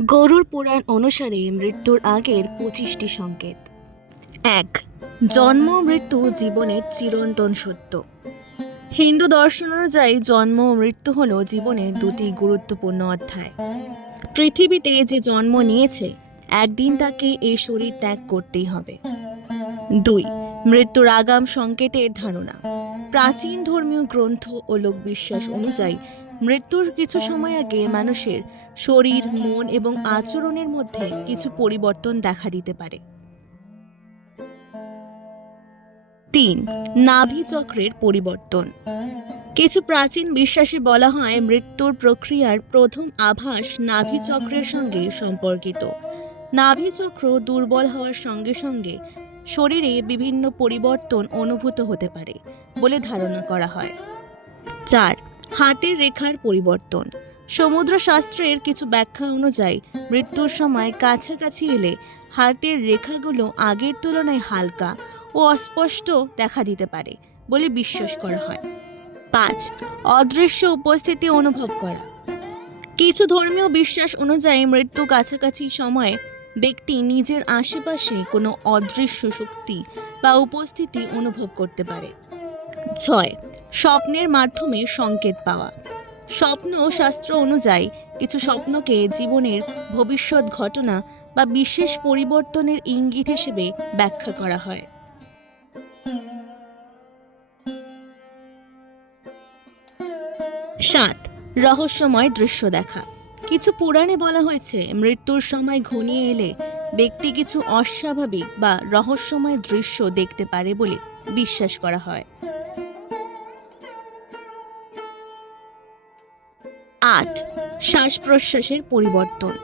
গরুড় পুরাণ অনুসারে মৃত্যুর আগের 25টি সংকেত। 1. জন্ম মৃত্যু জীবনের চিরন্তন সত্য। হিন্দু দর্শন অনুযায়ী জন্ম ও মৃত্যু হল জীবনের দুটি গুরুত্বপূর্ণ অধ্যায়। পৃথিবীতে যে জন্ম নিয়েছে একদিন তাকে এই শরীর ত্যাগ করতেই হবে। 2. মৃত্যুর আগাম সংকেতের ধারণা। প্রাচীন ধর্মীয় গ্রন্থ ও লোকবিশ্বাস অনুযায়ী মৃত্যুর কিছু সময় আগে মানুষের শরীর, মন এবং আচরণের মধ্যে কিছু পরিবর্তন দেখা দিতে পারে। 3. নাভি চক্রের পরিবর্তন। কিছু প্রাচীন বিশ্বাসে বলা হয় মৃত্যুর প্রক্রিয়ার প্রথম আভাস নাভি চক্রের সঙ্গে সম্পর্কিত। নাভি চক্র দুর্বল হওয়ার সঙ্গে সঙ্গে শরীরে বিভিন্ন পরিবর্তন অনুভূত হতে পারে বলে ধারণা করা হয়। 4. হাতের রেখার পরিবর্তন। সমুদ্র শাস্ত্রের কিছু ব্যাখ্যা অনুযায়ী মৃত্যুর সময় কাছাকাছি এলে হাতের রেখাগুলো আগের তুলনায় হালকা ও অস্পষ্ট দেখা দিতে পারে বলে বিশ্বাস করা হয়। 5. অদৃশ্য উপস্থিতি অনুভব করা। কিছু ধর্মীয় বিশ্বাস অনুযায়ী মৃত্যু কাছাকাছি সময়ে ব্যক্তি নিজের আশেপাশে কোনো অদৃশ্য শক্তি বা উপস্থিতি অনুভব করতে পারে। 6. স্বপ্নের মাধ্যমে সংকেত পাওয়া। স্বপ্ন শাস্ত্র অনুযায়ী কিছু স্বপ্নকে জীবনের ভবিষ্যৎ ঘটনা বা বিশেষ পরিবর্তনের ইঙ্গিত হিসেবে ব্যাখ্যা করা হয়। 7. রহস্যময় দৃশ্য দেখা। কিছু পুরাণে বলা হয়েছে মৃত্যুর সময় ঘনিয়ে এলে ব্যক্তি কিছু অস্বাভাবিক বা রহস্যময় দৃশ্য দেখতে পারে বলে বিশ্বাস করা হয়। 8. শ্বাস প্রশ্বাসের পরিবর্তন।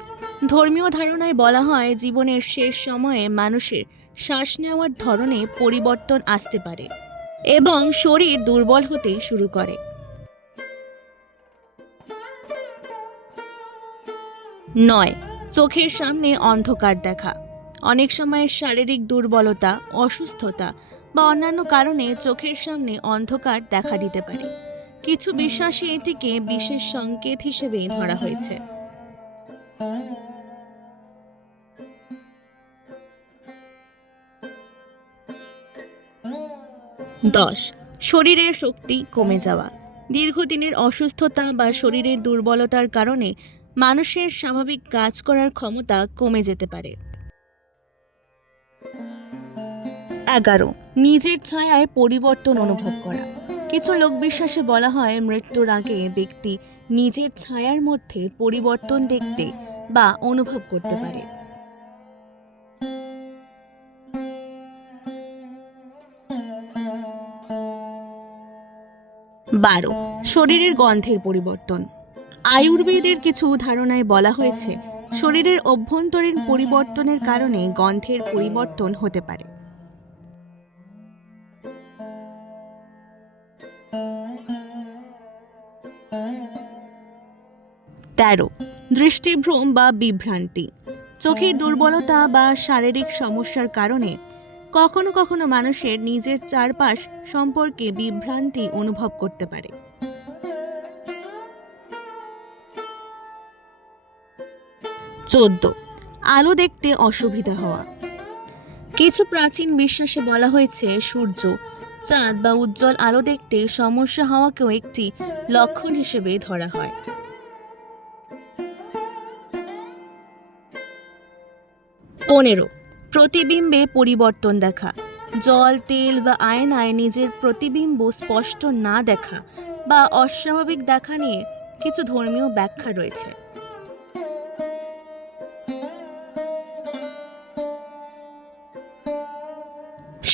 ধর্মীয় ধারণায় বলা হয় জীবনের শেষ সময়ে মানুষের শ্বাস নেওয়ার ধরনে পরিবর্তন আসতে পারে এবং শরীর দুর্বল হতে শুরু করে। 9. চোখের সামনে অন্ধকার দেখা। অনেক সময় শারীরিক দুর্বলতা, অসুস্থতা বা অন্যান্য কারণে চোখের সামনে অন্ধকার দেখা দিতে পারে। কিছু বিশ্বাসে এটিকে বিশেষ সংকেত হিসেবে ধরা হয়েছে। 10. শরীরের শক্তি কমে যাওয়া। দীর্ঘদিনের অসুস্থতা বা শরীরের দুর্বলতার কারণে মানুষের স্বাভাবিক কাজ করার ক্ষমতা কমে যেতে পারে। 11. নিজের ছায়ায় পরিবর্তন অনুভব করা। কিছু লোকবিশ্বাসে বলা হয় মৃত্যুর আগে ব্যক্তি নিজের ছায়ার মধ্যে পরিবর্তন দেখতে বা অনুভব করতে পারে। 12. শরীরের গন্ধের পরিবর্তন। আয়ুর্বেদের কিছু ধারণায় বলা হয়েছে শরীরের অভ্যন্তরীণ পরিবর্তনের কারণে গন্ধের পরিবর্তন হতে পারে। 13. দৃষ্টিভ্রম বা বিভ্রান্তি। চোখের দুর্বলতা বা শারীরিক সমস্যার কারণে কখনো কখনো মানুষের নিজের চারপাশ সম্পর্কে বিভ্রান্তি অনুভব করতে পারে। 14. আলো দেখতে অসুবিধা হওয়া। কিছু প্রাচীন বিশ্বাসে বলা হয়েছে সূর্য, চাঁদ বা উজ্জ্বল আলো দেখতে সমস্যা হওয়াকেও একটি লক্ষণ হিসেবে ধরা হয়। 15. প্রতিবিম্বে পরিবর্তন দেখা। জল, তেল বা আয়নায় নিজের প্রতিবিম্ব স্পষ্ট না দেখা বা অস্বাভাবিক দেখা নিয়ে কিছু ধর্মীয় ব্যাখ্যা রয়েছে।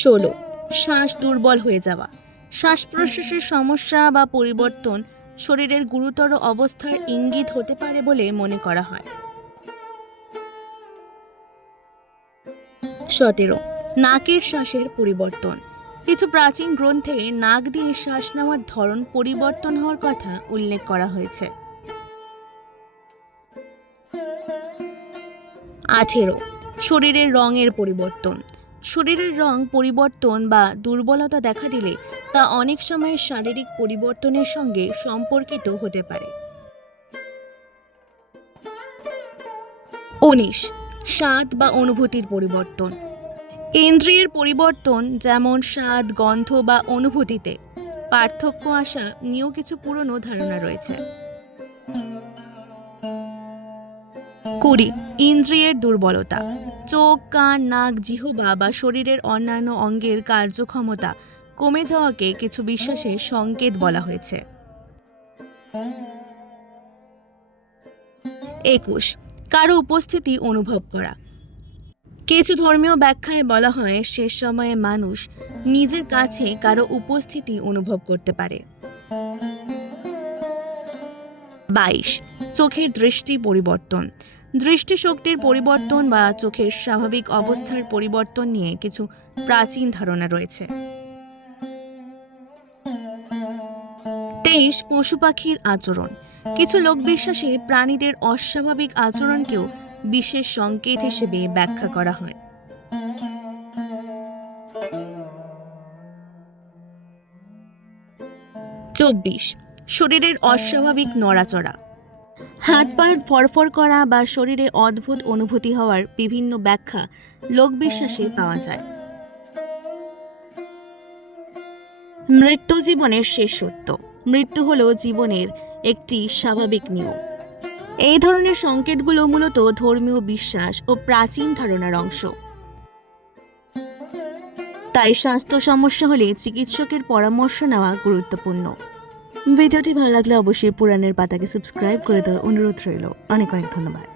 16. শ্বাস দুর্বল হয়ে যাওয়া। শ্বাস প্রশ্বাসের সমস্যা বা পরিবর্তন শরীরের গুরুতর অবস্থার ইঙ্গিত হতে পারে বলে মনে করা হয়। 17. নাকের শ্বাসের পরিবর্তন। কিছু প্রাচীন গ্রন্থে নাক দিয়ে শ্বাস নেওয়ার ধরন পরিবর্তন হওয়ার কথা উল্লেখ করা হয়েছে। 18. শরীরের রঙের পরিবর্তন। শরীরের রং পরিবর্তন বা দুর্বলতা দেখা দিলে তা অনেক সময় শারীরিক পরিবর্তনের সঙ্গে সম্পর্কিত হতে পারে। 19. স্বাদ বা অনুভূতির পরিবর্তন। ইন্দ্রিয়ের পরিবর্তন, যেমন স্বাদ, গন্ধ বা অনুভূতিতে পার্থক্য আসা নিয়েও কিছু পুরনো ধারণা রয়েছে। 20. ইন্দ্রিয়ের দুর্বলতা। চোখ, কান, নাক, জিহ্বা বা শরীরের অন্যান্য অঙ্গের কার্যক্ষমতা কমে যাওয়াকে কিছু বিশ্বাসের সংকেত বলা হয়েছে। 21. কারো উপস্থিতি অনুভব করা। কিছু ধর্মীয় ব্যাখ্যায় বলা হয় শেষ সময়ে মানুষ নিজের কাছে কারো উপস্থিতি অনুভব করতে পারে। 22. চোখের দৃষ্টি পরিবর্তন। দৃষ্টিশক্তির পরিবর্তন বা চোখের স্বাভাবিক অবস্থার পরিবর্তন নিয়ে কিছু প্রাচীন ধারণা রয়েছে। 23. পশু পাখির আচরণ। কিছু লোকবিশ্বাসে প্রাণীদের অস্বাভাবিক আচরণকেও বিশেষ সংকেত হিসেবে ব্যাখ্যা করা হয়। 24. শরীরের অস্বাভাবিক নড়াচড়া। হাত পা ফরফর করা বা শরীরে অদ্ভুত অনুভূতি হওয়ার বিভিন্ন ব্যাখ্যা লোকবিশ্বাসে পাওয়া যায়। মৃত্যু জীবনের শেষ সত্য। মৃত্যু হলো জীবনের একটি স্বাভাবিক নিয়ম। এই ধরনের সংকেতগুলো মূলত ধর্মীয় বিশ্বাস ও প্রাচীন ধারণার অংশ। তাই স্বাস্থ্য সমস্যা হলে চিকিৎসকের পরামর্শ নেওয়া গুরুত্বপূর্ণ। ভিডিওটি ভালো লাগলে অবশ্যই পুরাণের পাতাকে সাবস্ক্রাইব করে দেওয়ার অনুরোধ রইল। অনেক অনেক ধন্যবাদ।